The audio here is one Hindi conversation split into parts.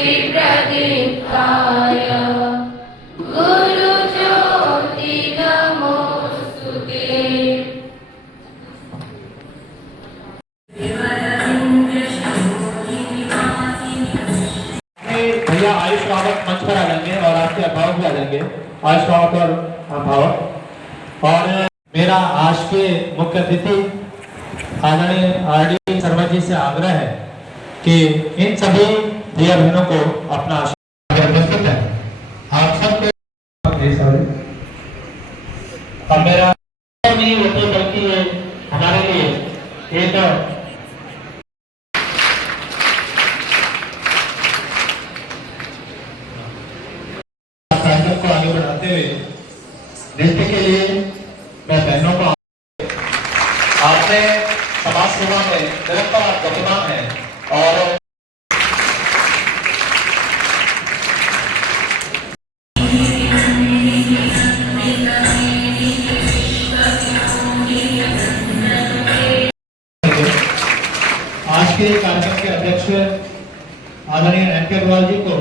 ज्योति प्रदीप्ताय गुरु ज्योति नमोस्तुते। भैया आयुष भावक मंच पर आ जाएंगे और आपके अभिभावक भी आ जाएंगे, आयुष भावक और अभिभावक। और मेरा आज के मुख्य अतिथि आदरणीय आरडी शर्मा जी से आग्रह है कि इन सभी भैया बहनों को अपना आशीर्वाद प्रस्तुत है। आप सबको अब मेरा नहीं होते बल्कि ये हमारे लिए एक को आगे बढ़ाते हुए नृत्य के लिए मैं बहनों को आपने समाज सेवा में निरंतर गतिमान है और आज के कार्यक्रम के अध्यक्ष आदरणीय एन के अग्रवाल जी को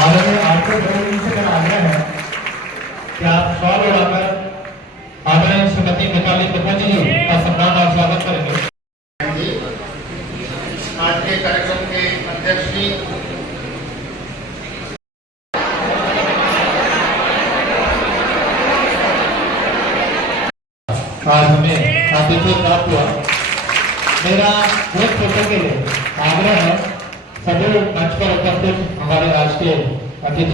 आदरणीय आरके जी से मेरा आग्रह है कि आप शॉल उड़ाकर आदरणीय श्रीमती मिताली त्रिपाठी जी का सम्मान और स्वागत करेंगे। आज के कार्यक्रम के अध्यक्ष जी आज हमें आतिथ्य प्राप्त हुआ। मेरा बहुत फोटो के लिए आग्रह है सभी मंच पर उपस्थित हमारे आज के अतिथि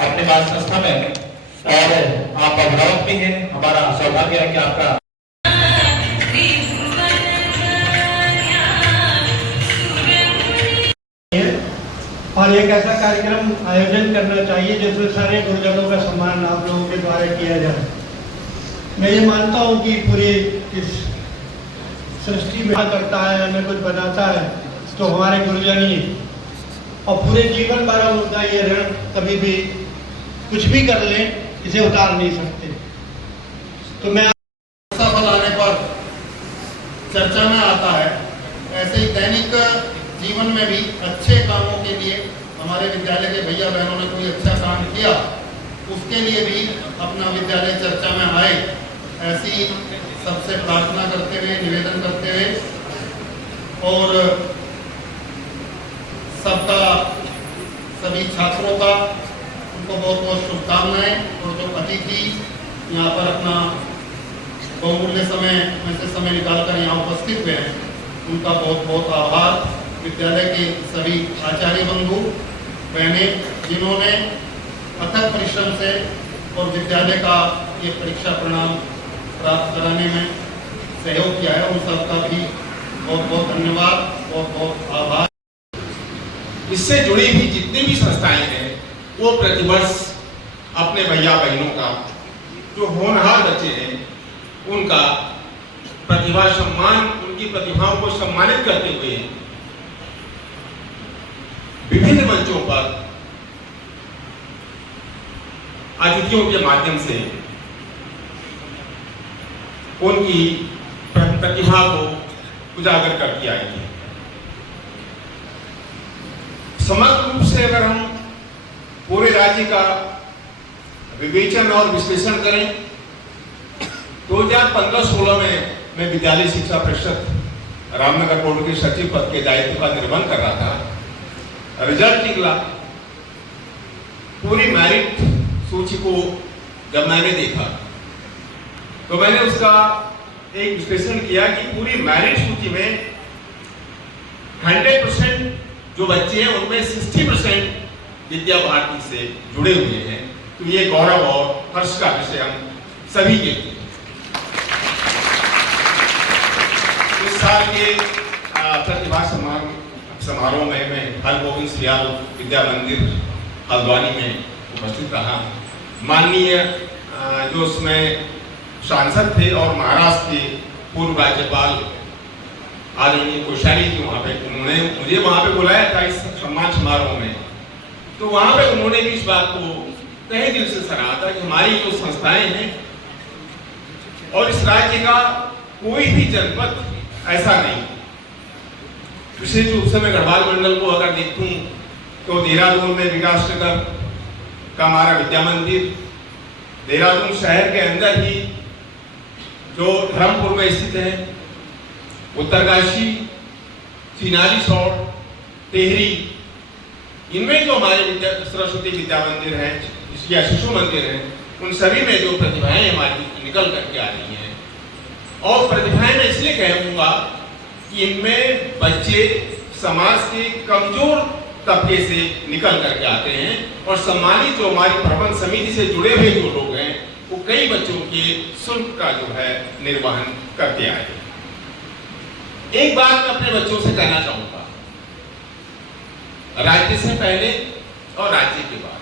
अपने बाल संस्था में और आप अभिभावक भी हैं। हमारा सौभाग्य है कि आपका और एक ऐसा कार्यक्रम आयोजन करना चाहिए जिसमें सारे गुरुजनों का सम्मान आप लोगों के द्वारा किया जाए। मैं ये मानता हूँ कि पूरी इस सृष्टि में करता है, हमें कुछ बनाता है तो हमारे गुरुजन ही, और पूरे जीवन भर हम उनका ये ऋण कभी भी कुछ भी कर लें इसे उतार नहीं सकते। तो मैं सफल आने पर चर्चा में आता है, ऐसे ही दैनिक जीवन में भी अच्छे कामों के लिए हमारे विद्यालय के भैया बहनों ने कोई अच्छा काम किया उसके लिए भी अपना विद्यालय चर्चा में आए, ऐसी सबसे प्रार्थना करते हुए, निवेदन करते हुए और सबका, सभी छात्रों का उनको बहुत बहुत शुभकामनाएं। और जो अतिथि यहाँ पर अपना बहुमूल्य समय में से समय निकालकर यहाँ उपस्थित हुए हैं उनका बहुत बहुत आभार। विद्यालय के सभी आचार्य बंधु बहने जिन्होंने अथक परिश्रम से और विद्यालय का ये परीक्षा परिणाम प्राप्त कराने में सहयोग किया है, उन सबका भी बहुत बहुत धन्यवाद, बहुत बहुत आभार। इससे जुड़ी हुई जितनी भी संस्थाएं हैं वो प्रतिवर्ष अपने भैया बहनों का, जो होनहार बच्चे हैं उनका प्रतिभा सम्मान, उनकी प्रतिभाओं को सम्मानित करते हुए विभिन्न मंचों पर अतिथियों के माध्यम से उनकी प्रतिभा को उजागर करती आई है। समग्र रूप से अगर हम पूरे राज्य का विवेचन और विश्लेषण करें, 2015-16 में मैं विद्यालय शिक्षा परिषद रामनगर बोर्ड के सचिव पद के दायित्व का निर्वहन कर रहा था। रिजल्ट निकला, पूरी मेरिट सूची को जब मैंने देखा तो मैंने उसका एक विश्लेषण किया कि पूरी मेरिट सूची में 100% जो बच्चे हैं उनमें 60% विद्या भारती से जुड़े हुए हैं। तो ये गौरव और हर्ष का विषय हम सभी के लिए। इस साल के प्रतिभा समारोह में मैं हरगोविंद सियाल विद्या मंदिर हल्द्वानी में उपस्थित रहा। माननीय जो उसमें सांसद थे और महाराष्ट्र के पूर्व राज्यपाल आदरणीय कोश्यारी जी वहाँ पे, उन्होंने मुझे वहाँ पे बुलाया था इस सम्मान समारोह में। तो वहां पे उन्होंने भी इस बात को तहे दिल से सराहा था कि हमारी जो संस्थाएं हैं और इस राज्य का कोई भी जनपद ऐसा नहीं। विशेष रूप से मैं गढ़वाल मंडल को अगर देखूं तो देहरादून में विकास नगर का हमारा विद्या मंदिर, देहरादून शहर के अंदर ही जो धर्मपुर में स्थित है, उत्तरकाशी, चिनाली सौड़, टेहरी, इनमें जो हमारे सरस्वती विद्या मंदिर है या शिशु मंदिर है, उन सभी में जो प्रतिभाएं हमारी निकल करके आ रही हैं। और प्रतिभाएं मैं इसलिए कहूंगा कि इनमें बच्चे समाज के कमजोर तबके से निकल करके आते हैं और सम्मानित जो हमारी प्रबंध समिति से जुड़े हुए जो लोग हैं वो कई बच्चों के शुल्क का जो है निर्वहन करते आए। एक बात मैं अपने बच्चों से कहना चाहूंगा, राज्य से पहले और राज्य के बाद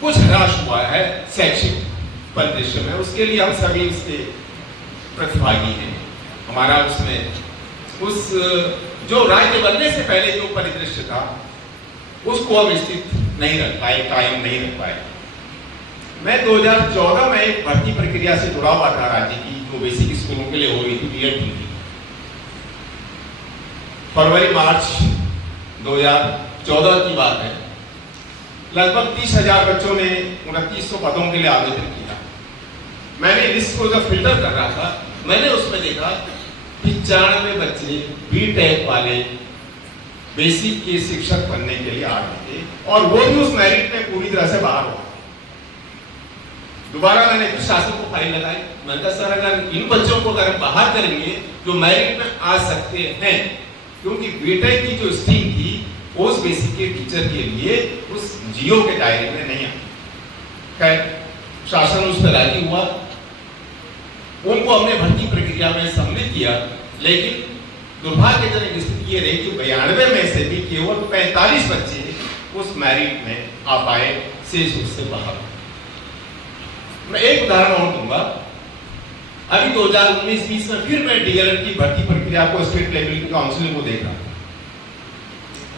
कुछ ह्रास हुआ है शैक्षिक परिदृश्य में, उसके लिए हम सभी उसके प्रतिभागी हैं। हमारा उसमें उस जो राज्य बनने से पहले जो परिदृश्य था उसको हम स्थित नहीं रख पाए, कायम नहीं रख पाए। मैं 2014 में एक भर्ती प्रक्रिया से जुड़ा हुआ था राज्य की, जो बेसिक स्कूलों के लिए हो रही थी, बीएड की। फरवरी मार्च 2014 की बात है। लगभग 30,000 बच्चों ने 2900 पदों के लिए आवेदन किया। मैंने लिस्ट को जब फिल्टर कर रहा था, मैंने उसमें देखा 95 बच्चे बीटेक वाले बेसिक के शिक्षक बनने के लिए आ रहे थे और वो भी उस मेरिट में पूरी तरह से बाहर हो। दोबारा मैंने फिर शासन को फाइल लगाई। मैंने कहा सर, अगर इन बच्चों को अगर हम बाहर करेंगे जो मेरिट में आ सकते हैं, क्योंकि बीटेक की जो स्ट्रीम थी पोस्ट बेसिक के टीचर के लिए उस जियो के दायरे में नहीं आती। खैर शासन उस पर राजी हुआ, उनको हमने भर्ती प्रक्रिया में सम्मिलित किया, लेकिन दुर्भाग्यजनक स्थिति ये रही कि 92 में से भी केवल 45 बच्चे उस मेरिट में आ पाए, शेष उससे बाहर। मैं एक उदाहरण और दूंगा। अभी 2019-20 में फिर मैं डीएलएड की भर्ती प्रक्रिया को स्टेट लेवल की काउंसिलिंग को देखा।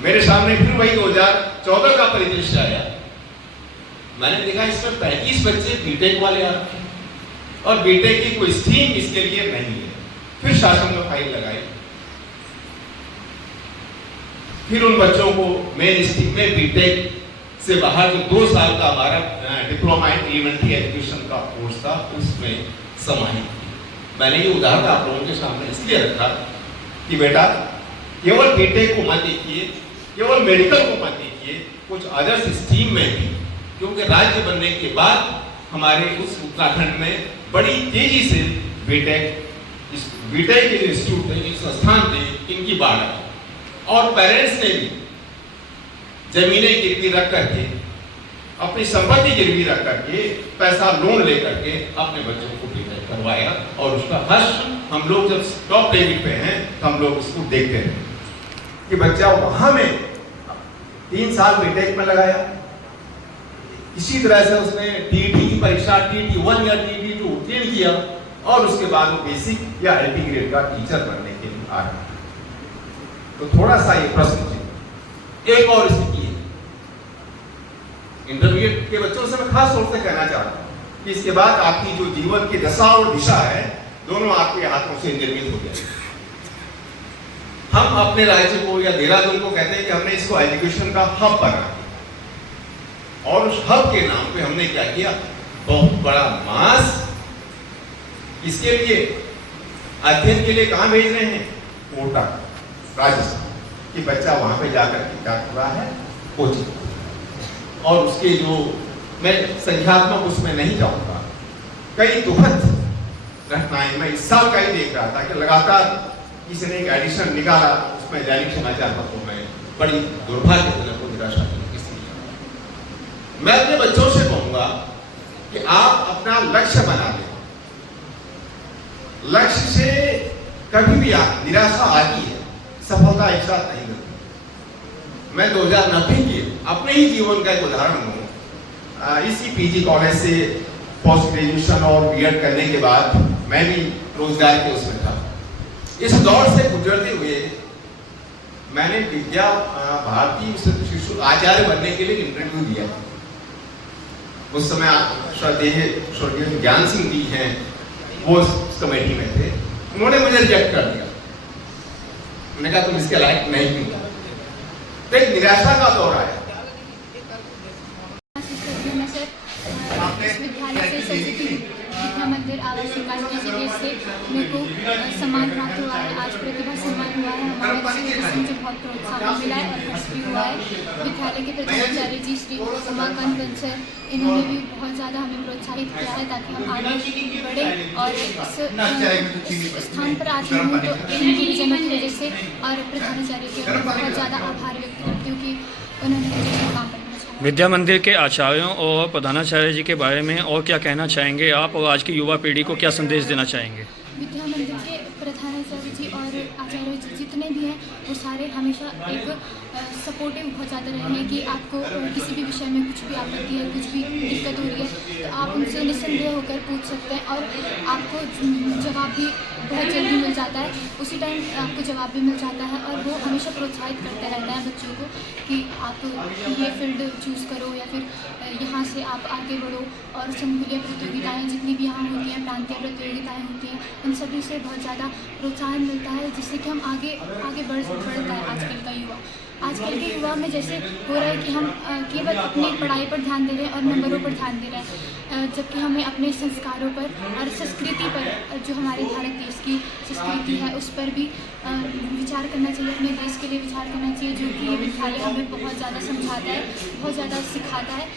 मेरे सामने फिर वही 2014 का परिदृश्य आया। मैंने देखा इसमें 35 बच्चे बीटेक वाले आ रहे हैं और बीटेक की कोई स्ट्रीम इसके लिए नहीं है। फिर शासन ने फाइल लगाई, फिर उन बच्चों को मेन स्ट्रीम में बीटेक से बाहर जो 2 साल का हमारा डिप्लोमा इन एलिमेंट्री एजुकेशन का कोर्स था उसमें समाहित। मैंने ये उदाहरण आप लोगों के सामने इसलिए रखा कि बेटा केवल बीटेक को मत देखिए, केवल मेडिकल को मत देखिए, कुछ अदर्स स्ट्रीम में भी, क्योंकि राज्य बनने के बाद हमारे उस उत्तराखंड में बड़ी तेजी से बीटेक के जो इंस्टीट्यूट थे, संस्थान थे, इनकी बाढ़ आई और पेरेंट्स ने भी जमीनें गिरवी रख करके, अपनी संपत्ति गिरवी रख करके, पैसा लोन लेकर के अपने बच्चों को बीटेक करवाया। और उसका हर्ष हम लोग जब टॉप लेवल पे हैं तो हम लोग उसको देखते हैं कि बच्चा वहां में 3 साल बीटेक में लगाया। इसी तरह से उसने टीटी की परीक्षा TT1 या TT2 उत्तीर्ण किया और उसके बाद वो बेसिक या एलपी ग्रेड का टीचर बनने के लिए आ रहा। तो थोड़ा सा ये प्रश्न एक और स्थिति है। इंटरमीडिएट के बच्चों से मैं खास तौर से कहना चाहता हूं कि इसके बाद आपकी जो जीवन की दशा और दिशा है, दोनों आपके हाथों से निर्मित हो जाए। हम अपने राज्य को या देहरादून को कहते हैं कि हमने इसको एजुकेशन का हब बना और उस हब के नाम पे हमने क्या किया, बहुत बड़ा मास इसके लिए अध्ययन के लिए कहां भेज रहे हैं, कोटा राजस्थान, कि बच्चा वहां पे जाकर के क्या कर रहा है, कोचिंग। और उसके जो मैं संख्यात्मक उसमें नहीं जाऊंगा, कई दुखद घटनाएं मैं इस साल का ही देख रहा था कि लगातार किसी ने एक एडिशन निकाला, उसमें दैनिक समाचार पत्रों में बड़ी दुर्भाग्यजनक और निराशाजनक स्थिति। मैं अपने बच्चों से कहूंगा कि आप अपना लक्ष्य बना लें। लक्ष्य से कभी भी निराशा आती है, सफलता एक साथ नहीं मिलती। मैं 2090 के अपने ही जीवन का एक उदाहरण हूँ। इसी पीजी कॉलेज से पोस्ट ग्रेजुएशन और बीएड करने के बाद मैं भी रोजगार के उसमें था। इस दौर से गुजरते हुए मैंने विद्या भारती शिशु आचार्य बनने के लिए इंटरव्यू दिया। उस समय स्वर्गीय ज्ञान सिंह जी हैं, वो उस कमेटी में थे। उन्होंने मुझे रिजेक्ट कर दिया। मैंने कहा तुम इसके लायक नहीं हो। तो एक निराशा का दौर आया। विद्यालय से सरस्वती विद्या मंदिर आवासीय काशी से मेरे को सम्मान प्राप्त हुआ है। आज प्रतिभा सम्मान हुआ है हमारे, जिससे मुझे बहुत प्रोत्साहन मिला है और हर्ष भी हुआ है। विद्यालय के प्रधानाचार्य जी श्री उमाकांत बंसल, इन्होंने भी बहुत ज़्यादा हमें प्रोत्साहित किया है ताकि हम आगे बढ़े और इस स्थान पर आज हूँ तो इनकी जन्म की वजह से और प्रधानाचार्य के बहुत ज़्यादा आभार व्यक्त करती हूँ कि उन्होंने मुझे काम करना। विद्या मंदिर के आचार्यों और प्रधानाचार्य जी के बारे में और क्या कहना चाहेंगे आप, और आज की युवा पीढ़ी को क्या संदेश देना चाहेंगे? विद्या मंदिर के प्रधानाचार्य जी और आचार्य जी जितने भी हैं वो सारे हमेशा एक सपोर्टिव बहुत ज़्यादा रहे हैं कि आपको किसी भी विषय में कुछ भी आपत्ति है, कुछ भी दिक्कत हो रही है तो आप उनसे निस्संदेह होकर पूछ सकते हैं और आपको जवाब भी बहुत जल्दी मिल जाता है। उसी टाइम आपको जवाब भी मिल जाता है और वो हमेशा प्रोत्साहित करते रहते हैं बच्चों को कि आप ये फील्ड चूज़ करो या फिर यहाँ से आप आगे बढ़ो। और संकुलीय प्रतियोगिताएँ जितनी भी यहाँ होती हैं, प्रांतीय प्रतियोगिताएँ होती हैं, उन सभी से बहुत ज़्यादा प्रोत्साहन मिलता है जिससे कि हम आगे बढ़ता है आजकल का युवा। आजकल के युवा में जैसे हो रहा है कि हम केवल अपनी पढ़ाई पर ध्यान दे रहे हैं और नंबरों पर ध्यान दे रहे हैं, जबकि हमें अपने संस्कारों पर और संस्कृति पर, जो हमारे भारत देश की संस्कृति है उस पर भी विचार करना चाहिए, अपने देश के लिए विचार करना चाहिए, जो कि ये विद्यालय हमें बहुत ज़्यादा समझाता है, बहुत ज़्यादा सिखाता है,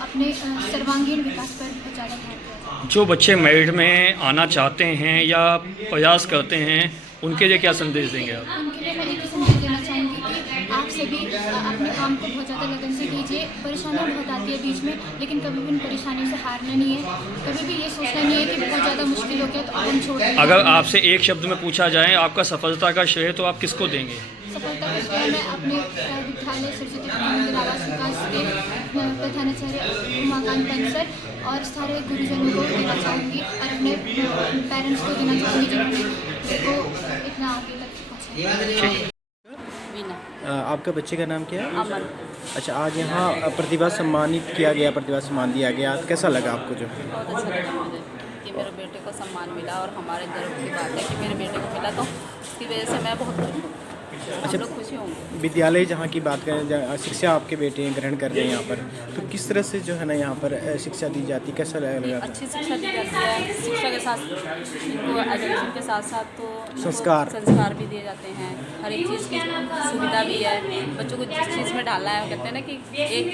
अपने सर्वांगीण विकास पर बहुत ज़्यादा ध्यान देता है। जो बच्चे मेरिट में आना चाहते हैं या प्रयास करते हैं उनके लिए क्या संदेश देंगे आप? उनके लिए मैं एक ही संदेश देना चाहूँगी कि आप सभी अपने काम को बहुत ज़्यादा लगन से कीजिए। परेशानियाँ बहुत आती है बीच में, लेकिन कभी भी उन परेशानियों से हारना नहीं है, कभी भी ये सोचना नहीं है कि बहुत ज़्यादा मुश्किल हो गया तो अब हम छोड़ दें। अगर आपसे एक शब्द में पूछा जाए आपका सफलता का श्रेय तो आप किसको देंगे? सफलता का श्रेय मैं अपने विद्यालय सरस्वती विद्या मंदिर आवासीय विकास के प्रधानाचार्य उमाकांत बंसल और सारे गुरुजनों को देना चाहूँगी और अपने पेरेंट्स को देना चाहूँगी जिन्होंने को इतना आगे तक पहुँचाया। आपका बच्चे का नाम क्या है? अमन। अच्छा, आज यहाँ प्रतिभा सम्मानित किया गया, प्रतिभा सम्मान दिया गया, कैसा लगा आपको? जो बहुत अच्छा लगा मुझे कि मेरे बेटे को सम्मान मिला और हमारे गर्व की बात है कि मेरे बेटे को मिला, तो उसकी वजह से मैं बहुत खुश हूँ। अच्छा, हम लोग खुशी होंगे। विद्यालय जहाँ की बात करें, शिक्षा आपके बेटे ग्रहण कर रहे हैं यहाँ पर, तो किस तरह से जो है ना यहाँ पर शिक्षा दी जाती, कैसा लगा? अच्छी शिक्षा दी जाती है, शिक्षा के साथ इनको एजुकेशन के साथ साथ तो संस्कार भी दिए जाते हैं, हर एक चीज़ की सुविधा भी है। बच्चों को जिस चीज़ में डालना है, वो कहते हैं ना कि एक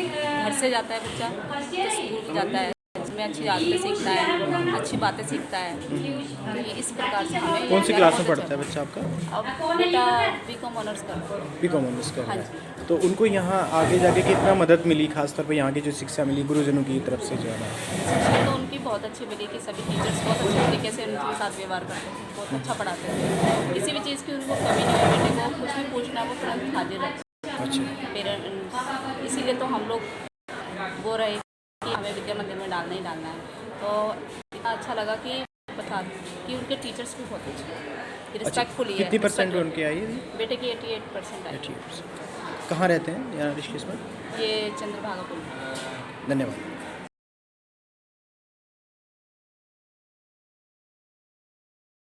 घर से जाता है बच्चा तो स्कूल जाता है, में अच्छी आदतें सीखता है, अच्छी बातें सीखता है। तो ये इस प्रकार से हमें। कौन सी क्लास में पढ़ता है बच्चा आपका? अब बेटा बीकॉम ऑनर्स करता है। बीकॉम ऑनर्स कर रहा हाँ है। तो उनको यहाँ आगे जाके कितना मदद मिली, खासतौर पर यहाँ की जो शिक्षा मिली गुरुजनों की तरफ से जो है ना? शिक्षा तो उनकी बहुत अच्छी मिली कि सभी टीचर्स बहुत अच्छे तरीके से उनके साथ व्यवहार करते थे, बहुत अच्छा पढ़ाते थे, किसी भी चीज़ की उनको कमी नहीं है। बेटे को कुछ भी पूछना वो तुरंत हाजिर रहते। अच्छा, पेरेंट इसीलिए तो हम लोग बोल रहे कि हमें विद्या मंदिर में डालना ही डालना है। तो इतना अच्छा लगा कि बता कि उनके टीचर्स भी बहुत अच्छे, रिस्पेक्टफुल ही है। कितनी परसेंट उनकी आई है? बेटे की 88% आई। 88%। कहाँ रहते हैं यहाँ ऋषिकेश में? ये चंद्रभागा पुल। धन्यवाद।